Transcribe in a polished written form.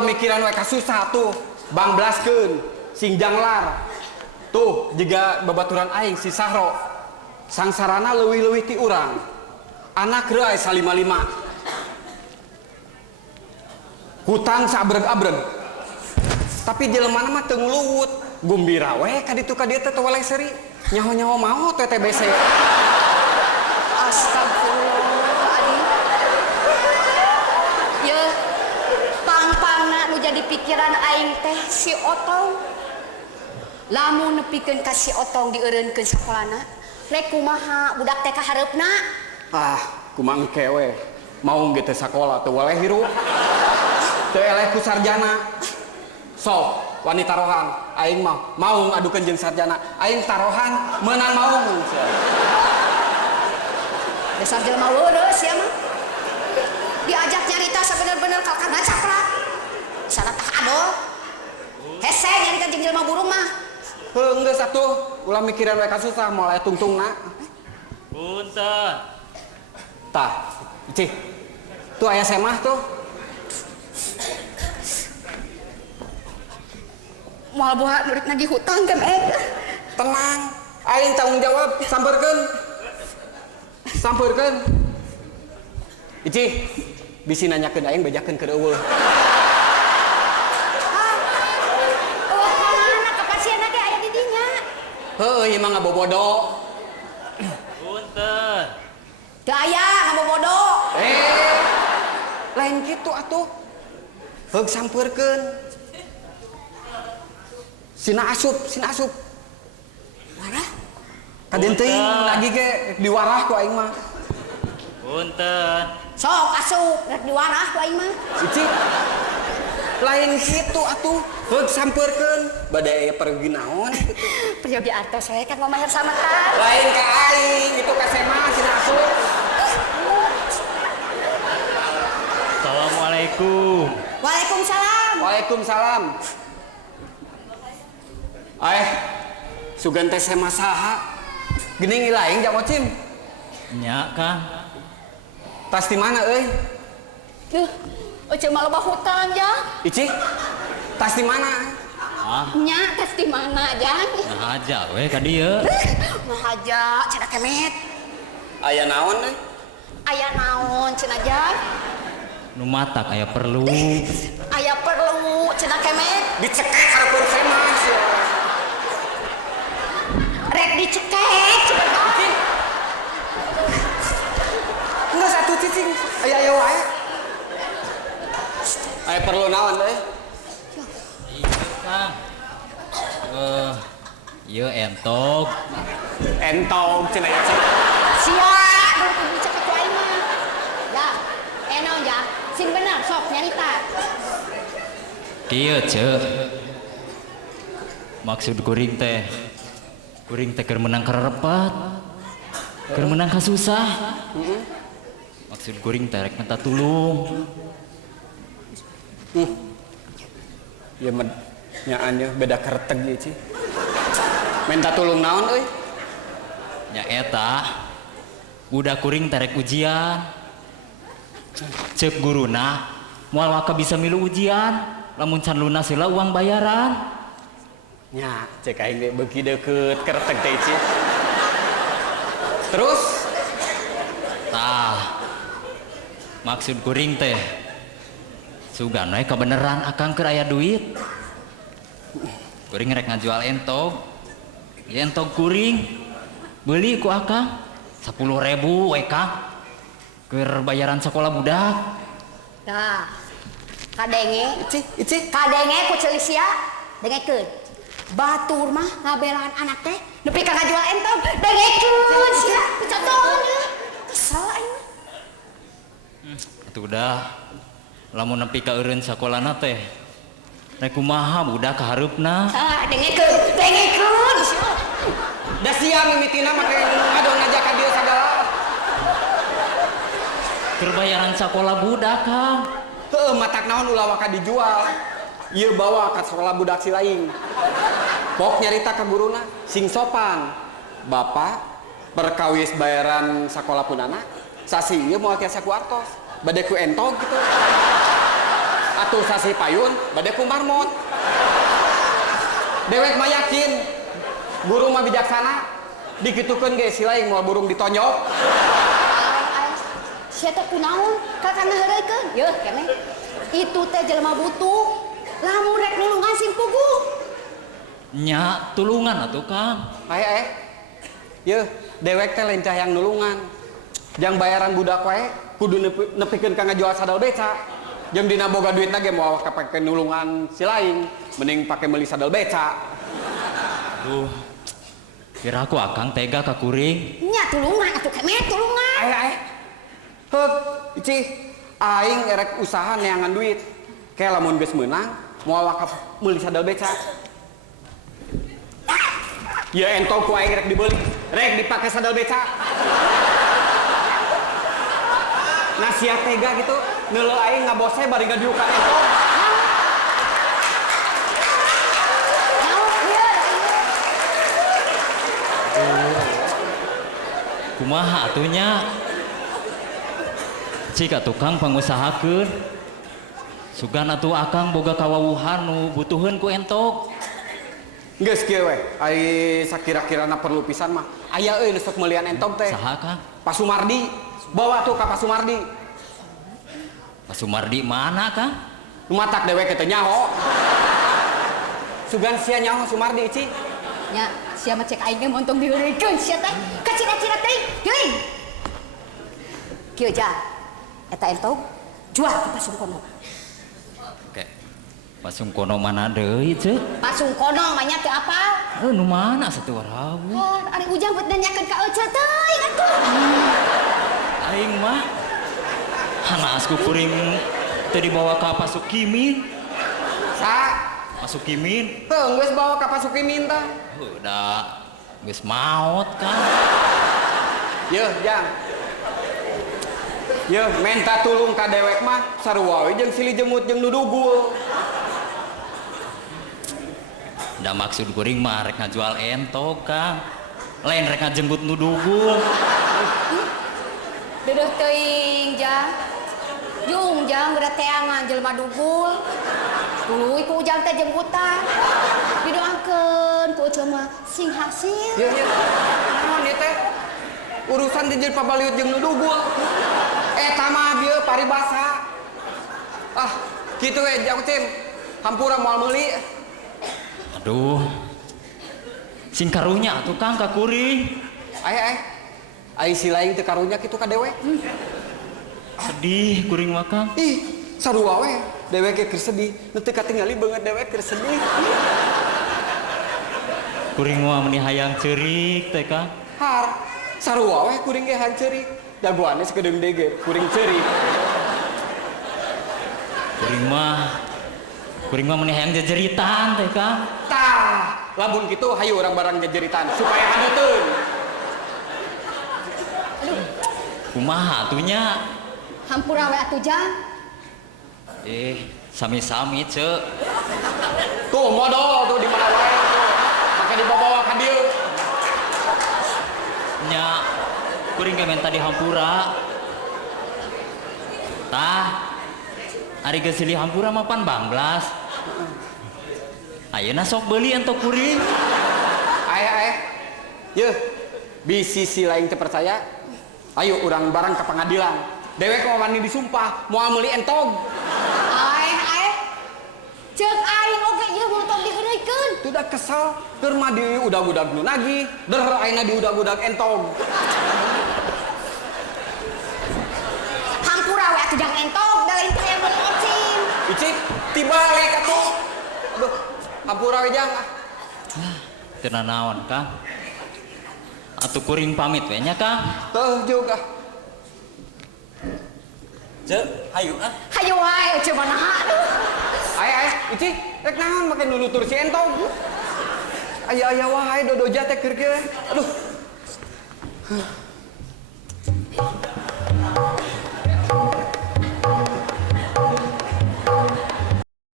ulah mikiran we kasusah tuh Bang Blaskeun sing janglar tuh juga babaturan aing si Sahro sangsarana leuwih-leuwih ti urang anak reu salima-lima hutang sabreg-abreg tapi jelema mah teu ngluwut gumbira we ka ditu ka dieu teh waleh seuri nyaho-nyaho mau teh TBC. Astagfirullahaladzim. Ya, pang-pangna nu jadi pikiran aing teh si Otong. Lamun nepikeun ka si Otong dieureunkeun sakolana, rek kumaha budak teh kahareupna? Ah, kumaha engke we. Mau ge teh sakola teu waleh hirup. Teu eleh ku sarjana. Sok, wanita tarohan, aing mah mau ngadukeun jeung sarjana. Aing tarohan meunang maung. Dasar jelema weureus ya mah. Diajak nyarita sabener-bener kalkana cakra. Sana tah adol. Hese nyarita jeung jelema burung mah. Heuh geus atuh, ulah mikiran we kasusah moal aya tungtungna. Punten. Tah, cih. Tuh aya semah tuh. Moal boha nurik nagih hutang kan Tenang, aing tanggung jawab, sampeurkeun. Sampeurkeun. Ici, bisi nanyakeun aing bejakeun keur eueuh. Eueuh ka mana kapasienna ge aya di dinya. Heuh, ieu mah ngabobodo. Punten. Teu aya ngabobodo. Lain kitu atuh. Heug sampeurkeun. Sina asup. Warah? Kaden teuing lagi ge diwarah ku aing mah. Punten. Sok asup rek diwarah ku aing mah. Ici. Lain kitu atuh. Heug sampeurkeun. Bade aya pergi naon kitu. Priyogi artos we kan mamahir sametan. Lain ka aing, itu ka semah sina asup. Assalamualaikum. Waalaikumsalam. Waalaikumsalam. Sugan teh semah saha? Geuning ilaing jang ocim. Nya, Kang. Tas di mana euy? Duh, ece mah loba hutang ya. Ici. Tas di mana? Ah, Nya tes di mana Jang? nah aja we ka dieu. Mah aja cenah kemet. Aya naon euy? Aya naon cenah Jang? Nu matak aya perlu. Aya perlu cenah kemet. Dicekek hareupeun semah. Rek dicekek cenah. Enggak satu cicing. Aya wae. Aya perlu naon euy? Iya, Kang. Ieu entog. Entong cenah ya. Sia, nu dicekek ku aing mah. Ya, naon Jang? Sing bener sok nyarita. Kieu, Ceuk. Maksud kuring teh keur menang karerepat. Keur menang ka susah. Maksud kuring teh rek minta tulung. Ieu mah nyaannya beda kereteg ieu ci. Minta tulung naon euy? Nya eta budak kuring terek ujian. Cek guruna moal waka bisa milu ujian lamun can lunas heula uang bayaran. Nya, cek aing ge beuki deukeut kereteg teh ci. Terus Tah maksud kuring teh sugan we kebeneran akang keur aya duit. Kuring rek ngajual entog. Ya entog kuring beli ku akang 10.000 we Kang. Keur bayaran sekolah budak. Nah, kadenge, Ici. kadenge ku ceuli sia, dengekeun. Batur mah ngabelaan anak teh, nepi ka ngajual entong, dengekeun sia, kucaton. Kesel aing. Atuh udah lamun nepi ka eureun sakolana teh rek kumaha budak kahareupna. Ah, dengekeun sia. Da sia mimitina make ngadon aja ka dieu sagala. Keur bayaran sakolah budak Kang. Heuh, matak naon ulah waka dijual. Ieu bawa ka sakola budak si laing. Pok nyarita ka guruna sing sopan. Bapak perkawis bayaran sakola punana sasi ieu moal tiasa ku artos. Bade ku entog gitu. atuh sasi payun bade ku marmot. Dewek mah yakin guru mah bijaksana dikitukeun ge si laing moal burung ditonjok. Sia teh kunaon kakana heureukeun yeuh keneh itu teh jelema butuh lamun rek nulungan sing puguh Nya tulungan atuh Kang. Yeuh dewek teh lain yang nulungan jang bayaran budak wae kudu nepikeun ka ngajual sadal beca jeung dina boga duitna ge moal kapake nulungan si laing mending pake meuli sadal beca. Aduh, kira aku akang tega ka kuring. nya tulungan atuh keneh tulungan Heuk, Ici, aing erek usaha neangan duit. Kayak lamun geus meunang, moal wakaf meuli sadal beca. Ya entong ku aing rek dibeli, rek dipake sadal beca. Nah sia tega gitu, neuleuh aing ngabose bari ngadiukan entong. Kumaha atunya? Cika tukang pangusahakeun. Sugan atuh akang boga kawawuhan nu butuheun ku entok. Geus kieu we, ai sakira-kirana perlu pisan mah. Aya euy nu sok meuliean entong teh. Saha Kang? Pak Sumardi, bawa tuh ka Pak Sumardi. Pak Sumardi mana Kang? Lumatak dewek teh nyaho. Sugan sia nyaho Sumardi Ici. nya sia mah cek aing ge montong diheureukeun sia teh kacira-cira teh geuing kieu ja eta entong jual ka pasungkono Oke. Pasungkono mana deui ceuk? pasungkono mah nya teu apal Nu mana satu warawu? oh ari ujang beut nanyakeun ka euceul teuing atuh Aing mah hanas ku kuring teu dibawa ka Pasukimin. Sa, Pasukimin? heuh geus bawa ka Pak Sukimin tah. Udah geus maot Kang. Yeuh, Jang. Yeuh, menta tulung ka dewek mah sarua we jeung silih jemut jeung nu dugul. Da maksud kuring mah rek ngajual entok Kang. Lain rek ngajemput nu dugul. Deueuh teuing jang Jung jang geura teangan jelema dugul tuluy ku ujang teh jemputan didoakeun ku ujang mah sing hasil Yeuh, naon ieu teh? Urusan dijil pabaliut jeung nu dugul. Eta mah dieu paribasa. Ah, kitu we Jang Cim. Hampura moal meuli. Aduh. Sing karunya atuh Kang ka kuring. Ai si laing teu karunya kitu ka dewek. Sedih kuring mah Kang. Ih, sarua we. Dewek ge keur sedih. Nu teu katingali beungeut dewek keur sedih. Kuring mah meni hayang ceurik teh Kang. Har, sarua we kuring ge hanceurik. Dagoane sakedeung dege, kuring ceurik. Kuring mah meni hayang jejeritan teh Kang. Tah, lamun kitu hayu urang barang jejeritan supaya hadeteun. Kumaha atunya? hampura we atuh jang Sami-sami ceuk. Tuh modal tuh di mana wae tuh. Maka dibawa ka dieu. Nya kuring ge menta di hampura. Tah, ari geus silih hampura mah pan 12. Ayeuna sok beuli entok kuring. Aya. Yeuh, bisi si laing teu percaya. Ayo urang bareng ke pengadilan. Dewek mah wani disumpah moal meuli entog. ceuk aing oge ieu montong diheureukeun Tidak kesel keur mah di udag-udag nu nagih, der ayeuna di udag-udag entog. hampura we atuh jang entog da lain teh yang meuli ocing Icik, tibalik atuh. Aduh, hampura we Jang. Teu nanaon Kang. Atuh kuring pamit we nya Kang. Teuh juga. Ceuk, hayu ah. hayu wae eceuk manaha Aya, Icik, rek naon make nunutur si entog. Aya wae dodoja teh keur kieu. Aduh.